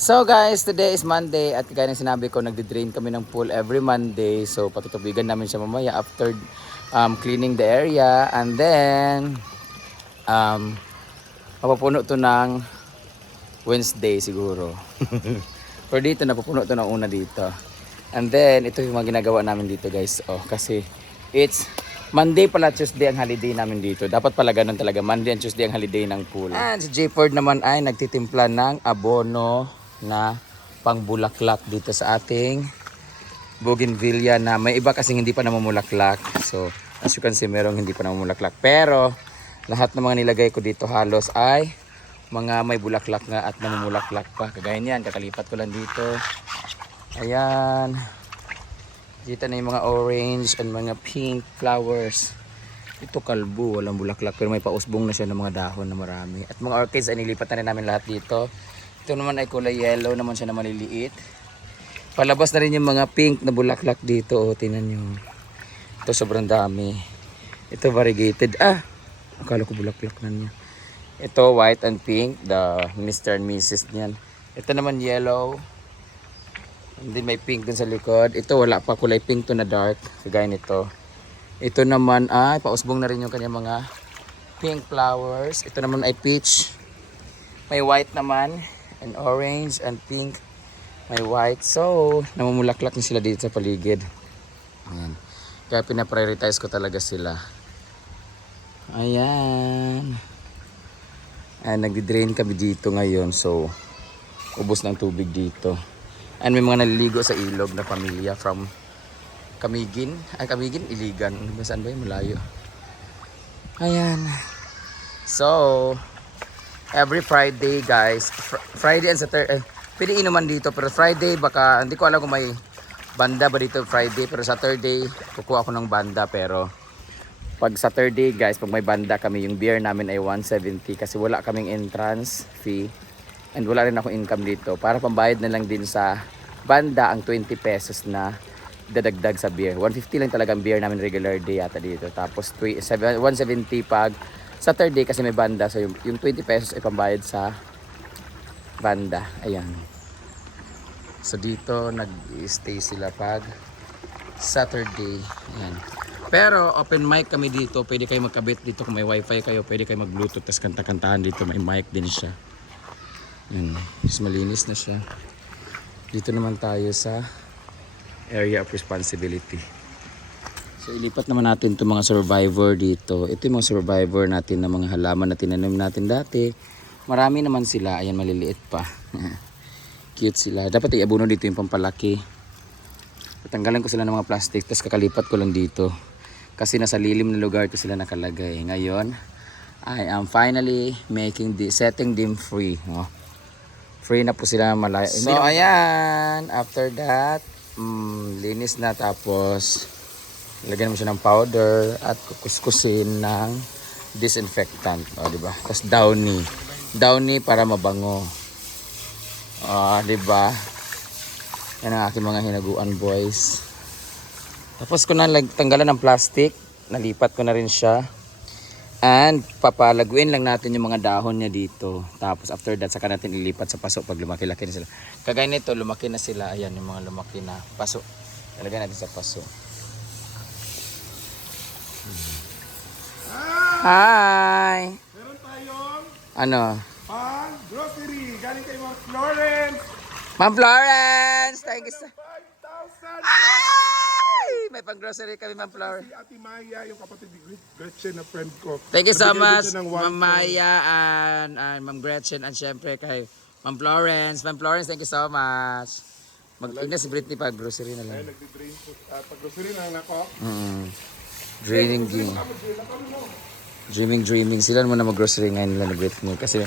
So guys, today is Monday at kagaya ng sinabi ko, nagdi-drain kami ng pool every Monday. So patutubigan namin siya mamaya after cleaning the area. And then, mapapuno to ng Wednesday siguro. Pero dito, napapuno to ng una dito. And then, ito yung mga ginagawa namin dito guys. Oh, kasi it's Monday pala, Tuesday ang holiday namin dito. Dapat pala ganun talaga, Monday and Tuesday ang holiday ng pool. And si J-Ford naman ay nagtitimpla ng abono na pangbulaklak dito sa ating bougainvillea na may iba kasing hindi pa namumulaklak. So as you can see, merong hindi pa namumulaklak. Pero lahat ng mga nilagay ko dito halos ay mga may bulaklak nga at namumulaklak pa. Kagaya niyan, kakalipat ko lang dito. Ayan. Dito na yung mga orange and mga pink flowers. Ito kalbo, walang bulaklak pero may pausbong na siya ng mga dahon na marami. At mga orchids ay nilipat na rin namin lahat dito. Ito naman ay kulay yellow naman siya na maliliit. Palabas na rin yung mga pink na bulaklak dito. O, tingnan nyo. Ito sobrang dami. Ito variegated. Akala ko bulaklak na niya. Ito white and pink. The Mr. and Mrs. niyan. Ito naman yellow. And then may pink dun sa likod. Ito wala pa, kulay pink to na dark. Kagaya nito. Ito naman ay pausbong na rin yung kanyang mga pink flowers. Ito naman ay peach. May white naman. And orange and pink. May white. So, namumulaklak na sila dito sa paligid. Ayan. Kaya pinaprioritize ko talaga sila. Ayan. Ayan, nagdi-drain kami dito ngayon. So, ubos ng tubig dito. And may mga naliligo sa ilog na pamilya from Camiguin. Camiguin? Iligan. Saan ba yun? Malayo. Ayan. So, every Friday guys, Friday and Saturday, pwede inuman dito pero Friday baka, hindi ko alam kung may banda ba dito Friday, pero Saturday kukuha ako ng banda. Pero pag Saturday guys, pag may banda kami, yung beer namin ay 170 kasi wala kaming entrance fee and wala rin akong income dito, para pambayad na lang din sa banda ang 20 pesos na dadagdag sa beer. 150 lang talagang beer namin regular day yata dito, tapos 170 pag Saturday kasi may banda. So yung 20 pesos ay pambayad sa banda. Ayan. So dito nag-stay sila pag Saturday. Ayan. Pero open mic kami dito. Pwede kayo magkabit dito kung may wifi kayo. Pwede kayo mag-bluetooth tapos kanta-kantahan dito. May mic din siya. Ayan. Mas malinis na siya. Dito naman tayo sa area of responsibility. So ilipat naman natin itong mga survivor dito. Ito yung mga survivor natin na mga halaman na tinanim natin dati. Marami naman sila. Ayan, maliliit pa. Cute sila. Dapat iabuno dito yung pampalaki. Tatanggalan ko sila ng mga plastic tapos kakalipat ko lang dito. Kasi nasa lilim na lugar ko sila nakalagay. Ngayon, I am finally setting them free. Oh. Free na po sila malaya. So ayan, after that, linis na, tapos lagyan mo siya ng powder at kukuskusin ng disinfectant, di ba? Tapos downy para mabango. Di ba? Yan ang aking mga hinaguan, boys. Tapos ko na tanggalan ng plastic, nalipat ko na rin siya. And papalaguin lang natin yung mga dahon niya dito. Tapos after that, saka natin ilipat sa paso pag lumaki-laki na sila. Kagaya nito, lumaki na sila. Ayan, yung mga lumaki na paso. Talagyan natin sa paso. Hi! Meron tayong Ano? grocery. Galing kay Ma'am Florence. Ma'am Florence! Thank you so 5,000 Ay! May pang-grocery kami, Ma'am Florence. Si Ate Maya, yung kapatid ni Gretchen na friend ko. Thank you so Nabigay much, dito ng Ma'am 1,000. Maya and Ma'am Gretchen, and syempre kay Ma'am Florence. Ma'am Florence, thank you so much. Mag-ina si Britney pa, grocery na Ay, lang. nagdi-drain po. Pag-grocery na lang ako. Draining game. Dreaming. Sila naman na mag-grocery ngayon nila na Britney. Kasi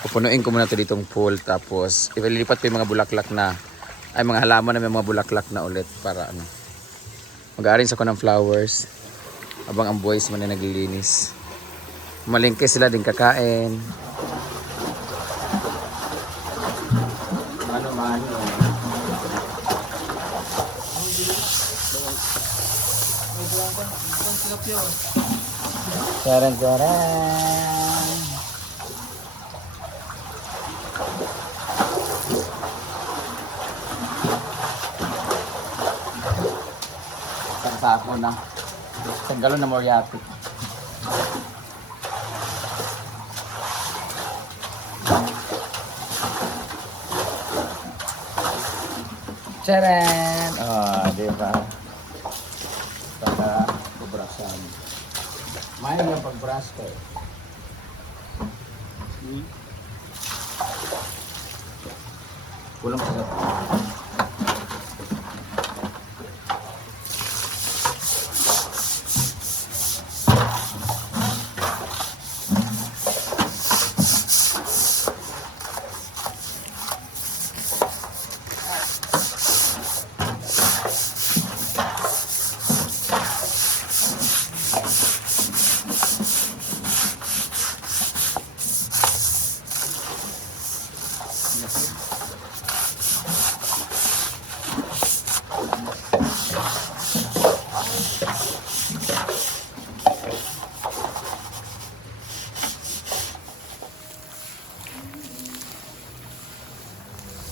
pupunuin ko muna ito ditong pool. Tapos ililipat ko yung mga bulaklak na, ay mga halaman na may mga bulaklak na ulit. Para ano, mag-arrange ako ng flowers. Habang ang boys man na naglilinis. Malingke sila din kakain. Mano-mano. Charan. sako na. Sa galon na Moriarty. Charan! Oh, di ba? Saka, bubrasan. May yung pagbras ko eh. Kulang pa sa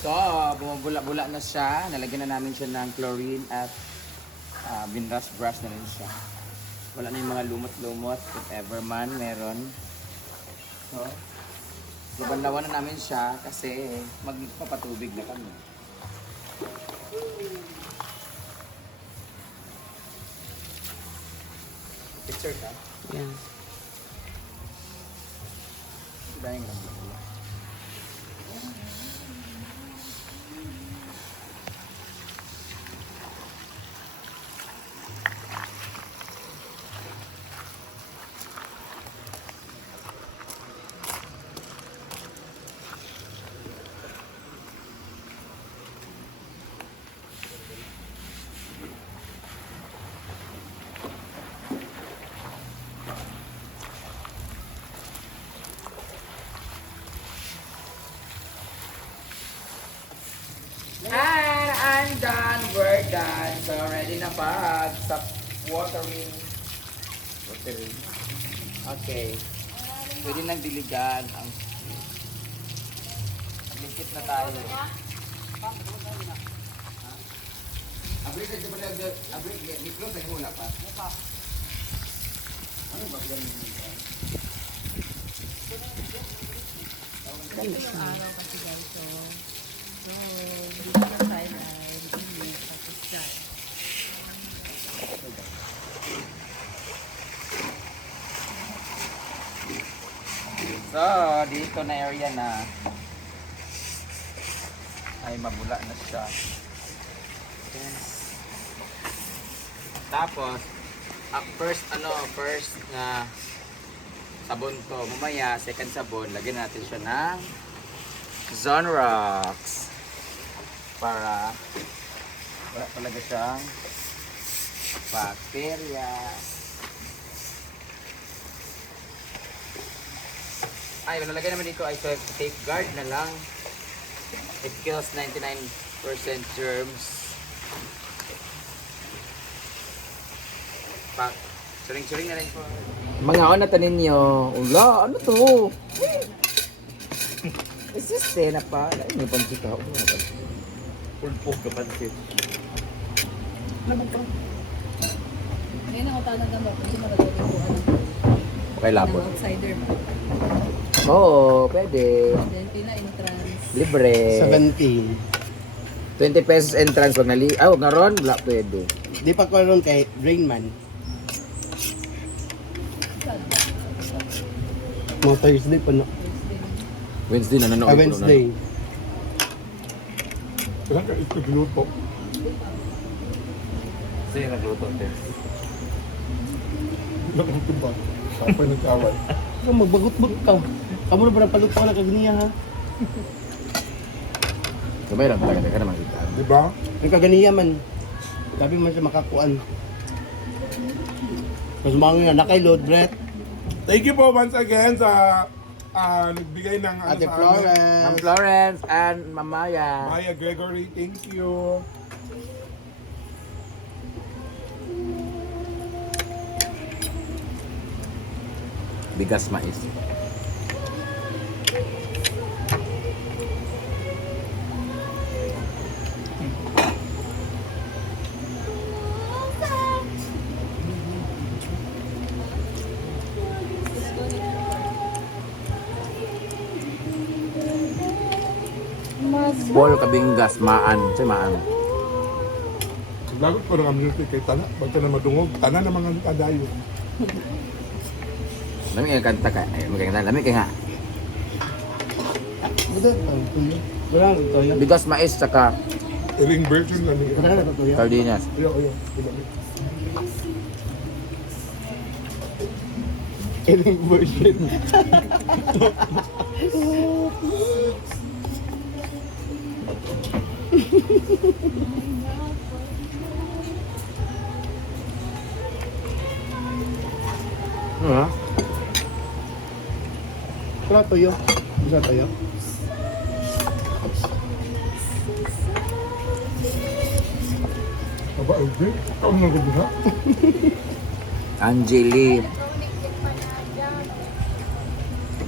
So, bumubula-bula na siya. Nalagyan na namin siya ng chlorine at binrush-brush na rin siya. Wala na yung mga lumot-lumot. If ever man, meron. So, laban-lawan na namin siya kasi magpapatubig na kami. Picture ka? Yeah. Dahil nga. And I'm done. We're done. So ready na pa sa watering. Watering. Okay. Pwede nang diligan ang likit na tayo. Abri ka ba lang abri di close ay wala pa. Ano ba ganun? Ito yung araw kasi guys, so dito sa side ay hindi tapos dyan. So, dito na area na ay mabula na siya. Tapos, first na sabon to. Mamaya, second sabon, lagyan natin siya ng Zonrox para wala talaga siyang bacteria. Ay, nalagay naman dito ay safeguard na lang. It kills 99% germs. Suring-suring na rin po. Mga na tanin nyo. Ula, ano to? Existe na pa. Ay, may pansit ako. Pulpo ka pansit. Ano ba? Ngayon ako talaga mo, kasi maragawin ko Okay, labot. outsider mo. Oo, pwede. Then pila entrance. Libre. 17. 20 pesos entrance pag nali. Ah, huwag na ron. Wala, pwede. Di pa ko ron kay Rainman. Mga Thursday pa no. Wednesday na nanood. Wednesday. Saan ka ito giluto? Sa'yo nagluto, Ter. Nakuto ba? Kapay nagkawal. Ikaw magbagot-bagot ka. Kamu na ba ng paluto na kagniya ha? Sabay lang talaga ka naman kita. Diba? Yung kaganiya man. Sabi man siya makakuan. Mas mga nga nakailod, Brett. Thank you po once again sa nagbigay ng Ate sa amin. Florence. Ma'am Florence and Mamaya. Maya Gregory, thank you. Bigas mais. Paul Kabingas, maan. Siya maan. Lagot ko ng amnesty kay Tana. Ba't na madungog? Tana na mga kadayo. Lami kaya kanta ka. Ay, magkakanta. Lami kaya nga. Buto, tuyo. Wala na tuyo. Bigas mais, saka Iring version na niya. Wala na tuyo. sardinas. Ayaw. Kiling version. Ano? Wala tuyo. Bisa tuyo. Aba, okay. Kaon na ko diha. Angeli.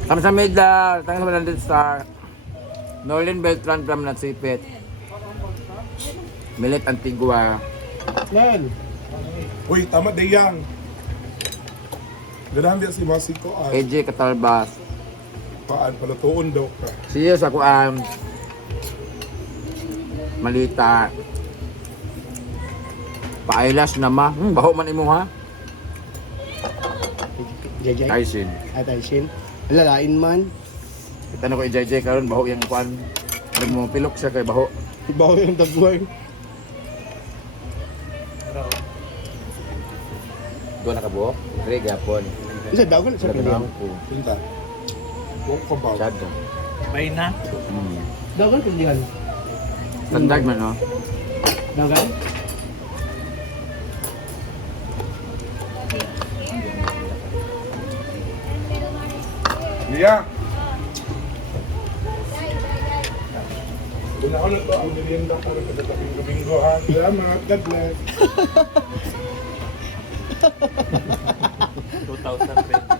Kami sa Medla, tanggal sa Landed Star. Nolan Beltran from Natsipit. Milet Antigua. Yan. Uy, tama Deyang. Ganahan diya si Masiko ay AJ Katalbas. paan palatuon daw ka. Siya sa kuan. Malita. Pa-eyelash na ma. Baho man imo ha. Jajay. Tyson. At Aishin. Lalain man. Kita na ko i-JJ karon baho yung kuan. Pag mo pilok siya kay baho. Bawa yung tabuhay. Doon nakabuhok. Pre gapon. Isa daw sa kanya. Pinta. Huwag ka ba? Masyado. Daw kan kundihan. Standard man no. Dagan. Liya! Una na to ang merienda para sa Domingo ha. Salamat. God bless. 2020.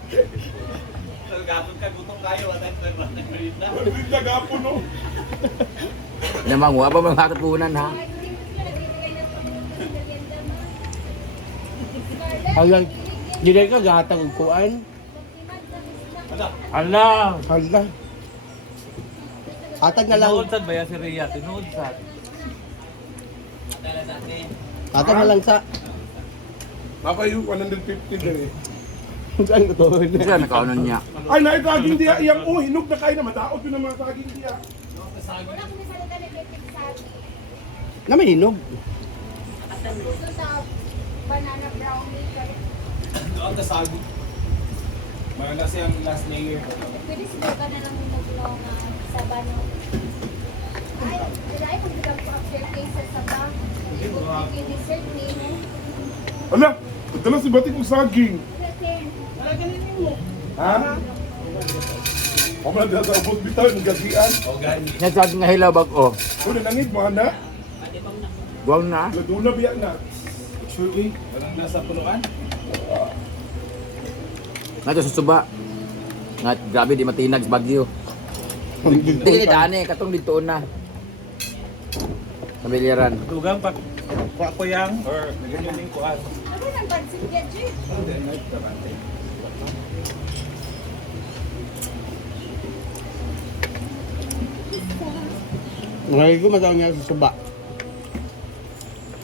Wala gapon no. Namang wa pa mga katupunan ha. Hanggang Diday ka gatang upuan. Ala. Hala. Atag na lang. Tinuod ba yan si Rhea? Tinuod sa Atag na lang sa. Baka yung 150 din eh. Saan ko to? Siya nakaunon niya. Ay, naitaging diya iyang hinog na kayo na mataot yun ang mga saging diya. Na may hinog. Banana brownie. doon ka sabi. Maganda siyang last layer. Pwede siguro ka na lang mag-vlog sa bano. Ay, kung bigyan ko after cases sa ba? Yung dessert name. Ala, ito lang si Batik kong saging. Ha? Ako na dyan sa ubos bitaw, ng gasian. Organic. Nagsasing nga hilaw bag o. Kung nangit mo, hana? Guwang na. Laduna biya na. Sure we? Walang nasa punuan? Nga sa suba. Nga grabe di matinag sa Bagyo. Dili daan katong dito na. Sa Biliran. Tugang pa ko yang or ganyan yung kuan. Ano nang pansin yan, Jay? Ngayon ko matawag niya sa suba.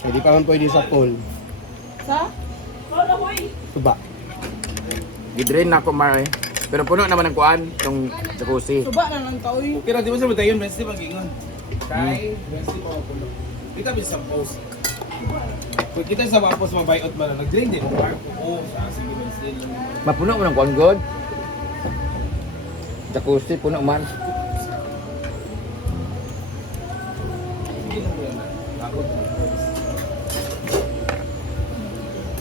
Hindi pa man pwede sa pool. Sa? Suba. Gidrain na ako mare. Pero puno naman ang kuan, itong jacuzzi. Suba na lang ka, uy. Pero di ba sa madayon, Wednesday mag-ingon? Kay, Wednesday pa ako. Kita ba sa post? Kung kita sa mga post, mabayot ba na nag-drain din? Oo, sa sige Wednesday lang. Mapuno mo ng kuan god. Jacuzzi puno man. Sige lang yan. Ako.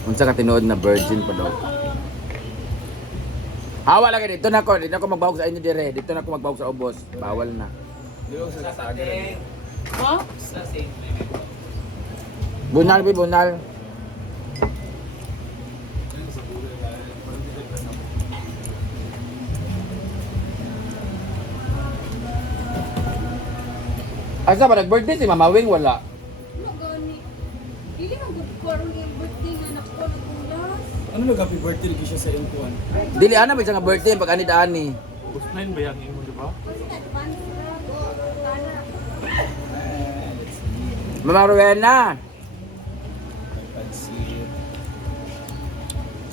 Unsa ka tinuod na virgin pa daw. Hawa lagi dito na ako, dito na ako magbawag sa inyo dire. Dito na ako magbawag sa ubos. Bawal na. Di ba sa Saturday? Ha? Sa same. Bunal bi bunal. Asa ba nag-birthday si Mama Wing wala? Ano gani? Dili man good ko aron yung birthday nga nako nagulas. Ano nag-happy birthday lagi siya sa iyong kuan? Dili ana ba siya nga birthday pag ani daani. Post 9 ba yan imo, di ba? Kasi na advance na. Kana. Mama Rowena. Pansit.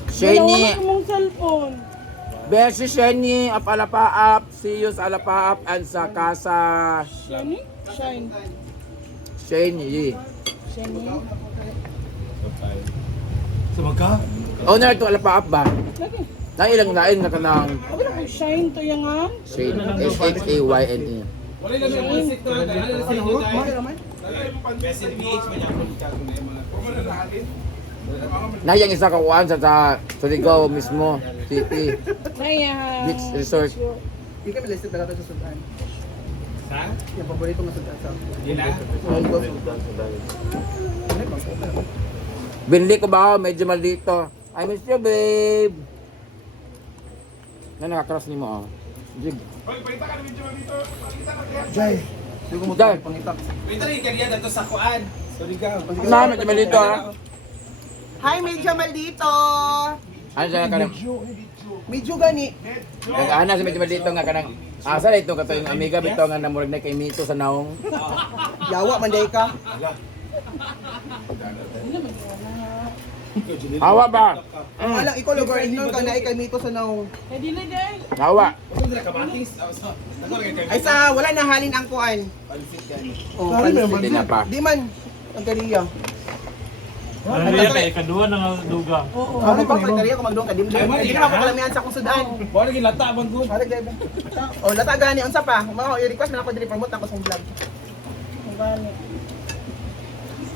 Shani. mong cellphone. Beshi Shani of Alapaap. See you sa Alapaap and sa Casa Shiny? Shine. Shani. Shiny? Papay. Owner to Alapaap ba? Lagi. Nailang lain na kanang Ako na kung shine to yung nga. Shane. S-H-A-Y-N-E. Wala lang yung pansit to. Ano sa inyo tayo? Best in PH man yung kung may mga. Nayang isa ka kuhaan sa Surigao mismo. City. Naya. Beach Resort. Hindi kami listed na natin sa Sudan. Ha? Yung paborito mo Sudan sa Yun na? Binili ko ba ako? Medyo maldito. I miss you, babe. Na nakakross ni mo, oh. Jig. Jai. Hindi ko mo Jai. pangitak. Wait rin, kanya na to sa kuan. Sorry ka. Na, medyo maldito, ha? Hi, medyo maldito. Ano siya ka nang... Medyo gani. Nag-ana sa medyo maldito nga ka nang... Asa na ito ka yung amiga bito nga namurag na kay Mito sa naong. Yawa, manday ka. Hawa ba? Alang, ikaw lugar, ignore ka na ikay mito sa naong. Eh, di na day. Hawa. Ito na kamatis. Ay sa, wala na halin ang kuan. Pansit gani. Oh, Hindi na pa. Di man. Ang kariya. Ano yan kay kadua na nga duga. Ano ba ang kariya kung magdoon ka? Di naman ako kalamihan sa akong Sudan. Wala lagi lata bang good. Halag, Debe. Oh, lata gani. Unsa pa? Mga i-request na ako dili promote ako sa vlog. Ang gani.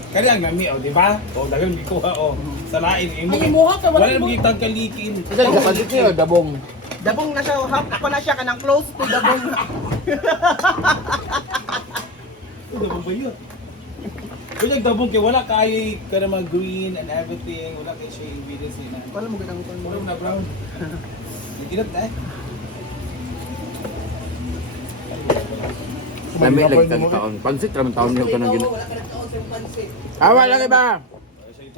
Kani ang nami, oh, di ba? Oh, dagang di kuha, oh. Sa lain, imo. Ay, imuha ka, wala Wala imuha. nang kitang kalikin. Isa sa pansit niyo, dabong. Dabong na siya, ako na siya kanang close to dabong. Ito ba ba yun? Kung nagdabong kay wala kay ka naman green and everything, wala kay siya ingredients nila. Wala mo ganang kuan mo. Wala na brown. Nagkinap na eh. Nami lagtang taon. Pansit ramang taon niyo ka nang gina. Hawa lang iba.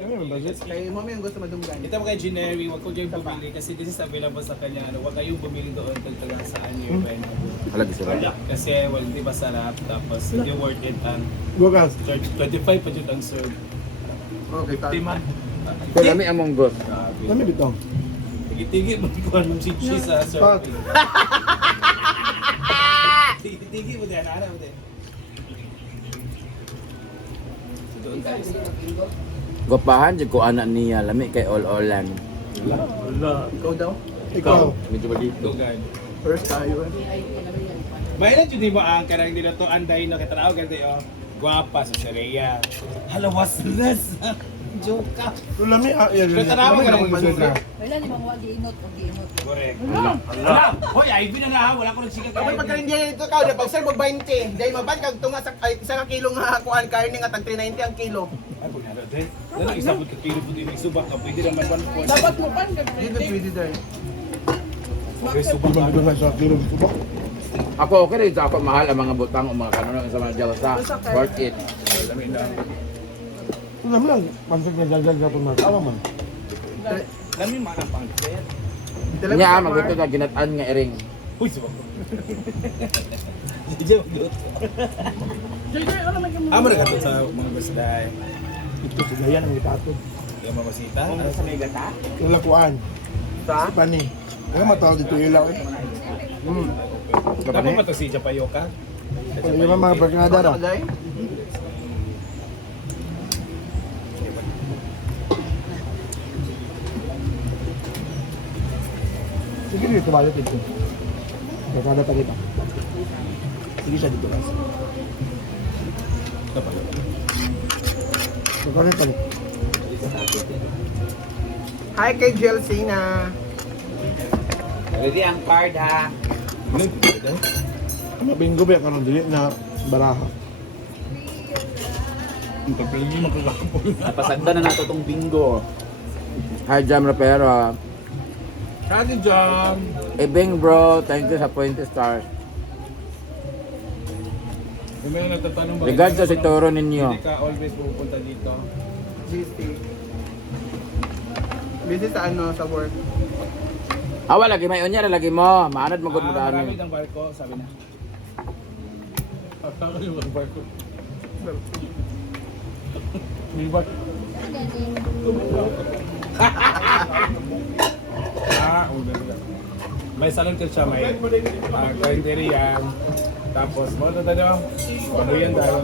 Kay mo yung gusto madunggan. Ito mo kay Generi, wag ko dyan bumili kasi this is available sa kanya. Ano, wag kayong bumili doon kung taga saan yung venue. Halagi sila. Kasi well, di ba sarap, tapos hindi worth it ang Bukas. 25 pa dyan ang serve. Okay, ta. Kung nami among gos. Kami bitaw. Tigi-tigi mo ko anong si sa serve. Tigi-tigi mo din, ano mo din. Doon guys. Gopahan jud ko anak niya lami kay all-allan. Ikaw daw? Ikaw. Medyo maldito. Dugan. First tayo. May na yun di ba ang karang dito to anday na katanaw ganti oh. Guwapa sa Sharia. Halawas nas. Joke ka. Lami, yan. Pero tanawa ka naman Sandra. Wala ni mga giinot o giinot. Correct. Hala. Hoy, Ivy na ha. Wala ko nagsikat Kapag pagkarindihan ito ka, pag sir mag 20, dahil mabad kag tunga sa isa ka kilo nga kuan karne nga tag 390 ang kilo. Ay, kung nara din. Lalo isabot ka kilo po din subak ka. Pwede naman 1 point. Dapat mo pan ka Dito pwede dahil. Okay, subak Ibang ka. ito nga sa kilo dito ba? Ako okay rin sa ako mahal ang mga butang o mga kanon sa mga jalsa. Worth it. Lami lang. Pansag na jagal sa pun awa man. Lami mana pangkit. Nya magbuto ka ginatan nga iring. Uy, subak ko. Diyan magluto. Jay, ano may kamay? Amo na katot sa mga basday. Ito sa gayan ang itatod. Yung mamasita. Sa may gata? Yung lakuan. Sa? Pani. Kaya matawag dito ilaw eh. Dapat matag si Japayoka. Kung yung mga barkada raw. Dahil? Sige dito balik dito. Barkada pa kita. Sige siya dito lang. Barkada pa dito. Hi kay Jelsina. Ready ang card ha. Ano bingo ba karon dili na baraha. Ang pagpili mo magkakapon. Napasagda na nato tong bingo. Hi Jam Rapero. Kagi John. Ebing bro, thank you sa 20 stars. Yung mga nagtatanong ba? Regards sa turo ninyo. Hindi ka always pupunta dito. GC. Busy sa ano, sa work. Awa lagi may unya lagi mo. Maanad mo gud mo Marami daan. ng barko, sabi na. Akala yung barko. Liwat. May salon ka siya, may karinterian. Tapos, mo na tayo. Pabuyan tayo.